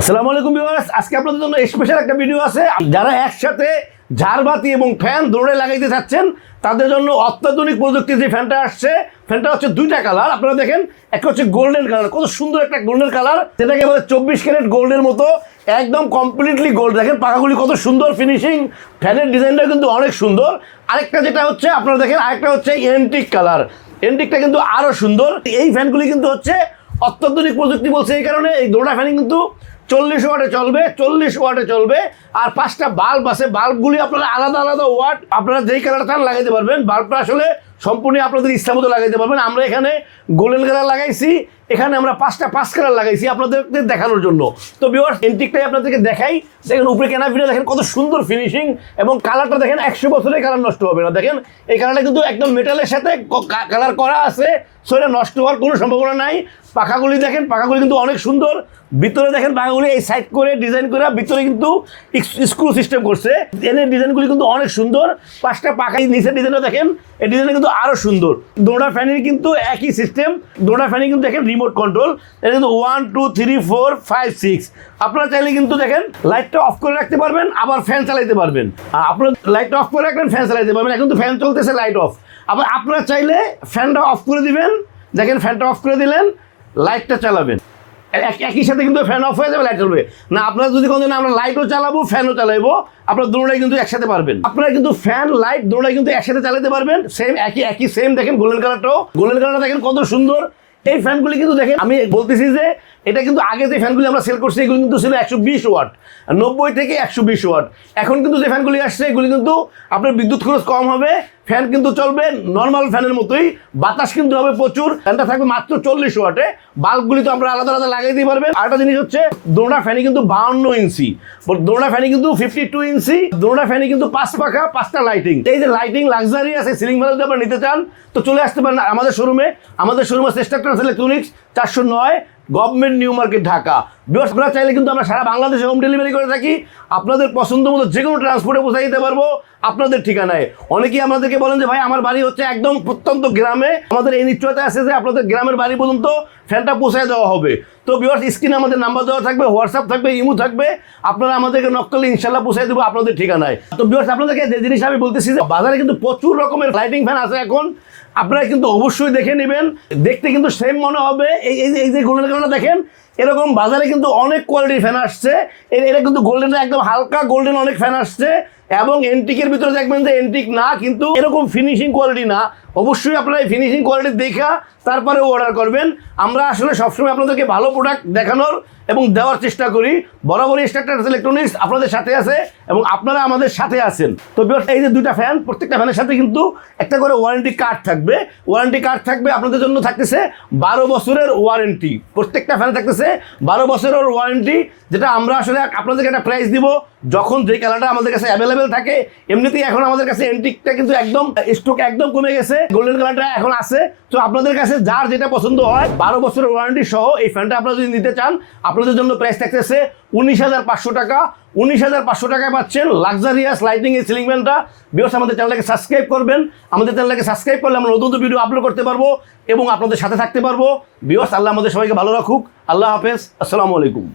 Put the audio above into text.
আসসালামু আলাইকুম ভিউয়ার্স, আজকে আপনাদের জন্য স্পেশাল একটা ভিডিও আছে। যারা একসাথে ঝাড়বাতি এবং ফ্যান দৌড়ে লাগাইতে চাচ্ছেন, তাদের জন্য অত্যাধুনিক প্রযুক্তির যে ফ্যানটা আসছে ফ্যানটা হচ্ছে দুইটা কালার আপনারা দেখেন, একটা হচ্ছে গোল্ডেন কালার কত সুন্দর একটা গোল্ডেন কালার যেটাকে বলে চব্বিশ ক্যারেট গোল্ডের মতো, একদম কমপ্লিটলি গোল্ড দেখেন পাখাগুলি কত সুন্দর ফিনিশিং ফ্যানের ডিজাইনটা কিন্তু অনেক সুন্দর। আরেকটা যেটা হচ্ছে, আপনারা দেখেন, আরেকটা হচ্ছে এন্টিক কালার এন্টিকটা কিন্তু আরও সুন্দর। এই ফ্যানগুলি কিন্তু হচ্ছে অত্যাধুনিক প্রযুক্তি বলছে এই কারণে এই দোড়া ফ্যানিং কিন্তু চল্লিশ ওয়াটে চলবে, চল্লিশ ওয়াটে চলবে। আর পাঁচটা বাল্ব আছে, বাল্বগুলি আপনারা আলাদা আলাদা ওয়াট, আপনারা যেই কালার চান লাগাইতে পারবেন, বাল্বটা আসলে সম্পূর্ণ আপনাদের ইচ্ছা মতো লাগাইতে পারবেন। আমরা এখানে গোল্ডেন কালার লাগাইছি এখানে আমরা পাঁচটা পাঁচ কালার লাগাইছি আপনাদেরকে দেখানোর জন্য। তো বিওয়ার এন্টিকটাই আপনাদেরকে দেখাই। দেখেন উপরে কেনা ভিডিও দেখেন কত সুন্দর ফিনিশিং এবং কালারটা দেখেন একশো বছরের কালার নষ্ট হবে না। দেখেন, এই কালারটা কিন্তু একদম মেটালের সাথে কালার করা আছে সো এটা নষ্ট হওয়ার কোনো সম্ভাবনা নাই। পাখাগুলি দেখেন, পাখাগুলি কিন্তু অনেক সুন্দর। ভিতরে দেখেন পাখাগুলি এই সাইড করে ডিজাইন করে, ভিতরে কিন্তু স্ক্রু সিস্টেম করছে। এনের ডিজাইনগুলি কিন্তু অনেক সুন্দর। পাঁচটা পাখা নিচের ডিজাইনটা দেখেন, এই ডিজাইনটা কিন্তু আরও সুন্দর। দোড়া ফ্যানের কিন্তু একই সিস্টেম দোড়া ফ্যানে কিন্তু দেখেন রিমোট কন্ট্রোল এটা কিন্তু one two three four five six আপনারা চাইলে কিন্তু দেখেন লাইটটা অফ করে রাখতে পারবেন, আবার ফ্যান চালাইতে পারবেন। আপনারা লাইটটা অফ করে রাখবেন ফ্যান চালাইতে পারবেন, এখন তো ফ্যান চলতেছে লাইট অফ আবার আপনারা চাইলে ফ্যানটা অফ করে দিবেন, দেখেন ফ্যানটা অফ করে দিলেন লাইটটা চালাবেন। একই সাথে কিন্তু ফ্যান অফ হয়ে যাবে লাইট চলবে। না, আপনারা যদি কোনো আমরা লাইটও চালাবো ফ্যানও চালাবো আপনারা দুটোটাই কিন্তু একসাথে পারবেন। আপনারা কিন্তু ফ্যান লাইট দুটোটাই কিন্তু একসাথে চালাতে পারবেন সেম একই একই সেম দেখেন গোল্ডেন কালারটাও গোল্ডেন কালারটা দেখেন কত সুন্দর এই ফ্যানগুলি কিন্তু দেখেন, আমি বলতেছি যে এটা কিন্তু আগে যে ফ্যানগুলি আমরা সেল করছি, এগুলি কিন্তু ছিল একশো বিশ ওয়াট, নব্বই থেকে একশো বিশ ওয়াট। এখন কিন্তু যে ফ্যানগুলি আসছে, এগুলি কিন্তু আপনার বিদ্যুৎ খরচ কম হবে ফ্যান কিন্তু চলবে নর্মাল ফ্যানের মতোই, বাতাস কিন্তু হবে প্রচুর, ফ্যানটা থাকবে মাত্র চল্লিশ ওয়াটে বাল্বগুলি তো আমরা আলাদা আলাদা লাগাই দিতে পারবেন। আরেকটা জিনিস হচ্ছে দোড়া ফ্যানে কিন্তু বাউন্ন ইঞ্চি দোড়া ফ্যানে কিন্তু ফিফটি টু ইঞ্চি দোড়া ফ্যানে কিন্তু পাঁচ পাখা, পাঁচটা লাইটিং এই যে লাইটিং লাক্সারি আছে সিলিং ফ্যান যদি আপনারা নিতে চান, তো চলে আসতে পারেন আমাদের শোরুমে আমাদের শোরুমে চেষ্টা করেন ইলেকট্রনিক্স চারশো নয় গভর্নমেন্ট নিউ মার্কেট ঢাকা। আপনারা চাইলে কিন্তু আমরা সারা বাংলাদেশে হোম ডেলিভারি করে থাকি। আপনাদের পছন্দ মতো যে কোনো ট্রান্সপোর্টে পৌঁছে দিতে পারব আপনাদের ঠিকানায়। অনেকেই আমাদেরকে বলেন যে, ভাই, আমার বাড়ি হচ্ছে একদম প্রত্যন্ত গ্রামে। আমাদের এই নিশ্চয়তা আছে যে, আপনাদের গ্রামের বাড়ি পর্যন্ত ফ্যানটা পৌঁছায় দেওয়া হবে। তো বিকজ স্ক্রিনে আমাদের নাম্বার দেওয়া থাকবে হোয়াটসঅ্যাপ থাকবে ইমো থাকবে। আপনারা আমাদেরকে নক করলে ইনশাল্লাহ পৌঁছায় দেবো আপনাদের ঠিকানায়। তো বিকজ আপনাদেরকে যে জিনিস আমি বলতেছি যে, বাজারে কিন্তু প্রচুর রকমের লাইটিং ফ্যান আছে এখন। আপনারা কিন্তু অবশ্যই দেখে নেবেন। দেখতে কিন্তু সেম মনে হবে। এই এই যে- এই যে গোল্ডেন কালারটা দেখেন এরকম বাজারে কিন্তু অনেক কোয়ালিটির ফ্যান আসছে। এটা কিন্তু গোল্ডেন একদম হালকা গোল্ডেন অনেক ফ্যান আসছে এবং এন্টিকের ভিতরে দেখবেন যে এন্টিক না, কিন্তু এরকম ফিনিশিং কোয়ালিটি না। অবশ্যই আপনারা এই ফিনিশিং কোয়ালিটি দেখা তারপরে অর্ডার করবেন। আমরা আসলে সবসময় আপনাদেরকে ভালো প্রোডাক্ট দেখানোর এবং দেওয়ার চেষ্টা করি। বরাবরই স্ট্রাকচার ইলেকট্রনিক্স আপনাদের সাথে আছে এবং আপনারা আমাদের সাথে আছেন। তো এই যে দুইটা ফ্যান প্রত্যেকটা ফ্যানের সাথে কিন্তু একটা করে ওয়ারেন্টি কার্ড থাকবে। ওয়ারেন্টি কার্ড থাকবে, আপনাদের জন্য থাকতেছে বারো বছরের ওয়ারেন্টি প্রত্যেকটা ফ্যানে থাকতেছে বারো বছরের ওয়ারেন্টি যেটা আমরা আসলে আপনাদেরকে একটা প্রাইস দিব যখন যে কালারটা আমাদের কাছে অ্যাভেলেবেল থাকে। এমনিতেই এখন আমাদের কাছে এন্টিকটা কিন্তু একদম স্টক একদম কমে গেছে। গোল্ডেন কালারটা এখন আছে। তো আপনাদের কাছে যার যেটা পছন্দ হয়, বারো বছরের ওয়ারেন্টি সহ এই ফ্যানটা আপনারা যদি নিতে চান, আপনাদের জন্য প্রাইস থাকতেছে উনিশ হাজার পাঁচশো টাকা। উনিশ হাজার পাঁচশো টাকায় পাচ্ছেন লাক্সারিয়াস লাইটিং এই সিলিং ফ্যানটা বিকজ আমাদের চ্যানেলকে সাবস্ক্রাইব করবেন। আমাদের চ্যানেলকে সাবস্ক্রাইব করলে আমরা নতুন ভিডিও আপলোড করতে পারব এবং আপনাদের সাথে থাকতে পারব। বিকজ আল্লাহ আমাদের সবাইকে ভালো রাখুক। আল্লাহ হাফেজ। আসসালামু আলাইকুম।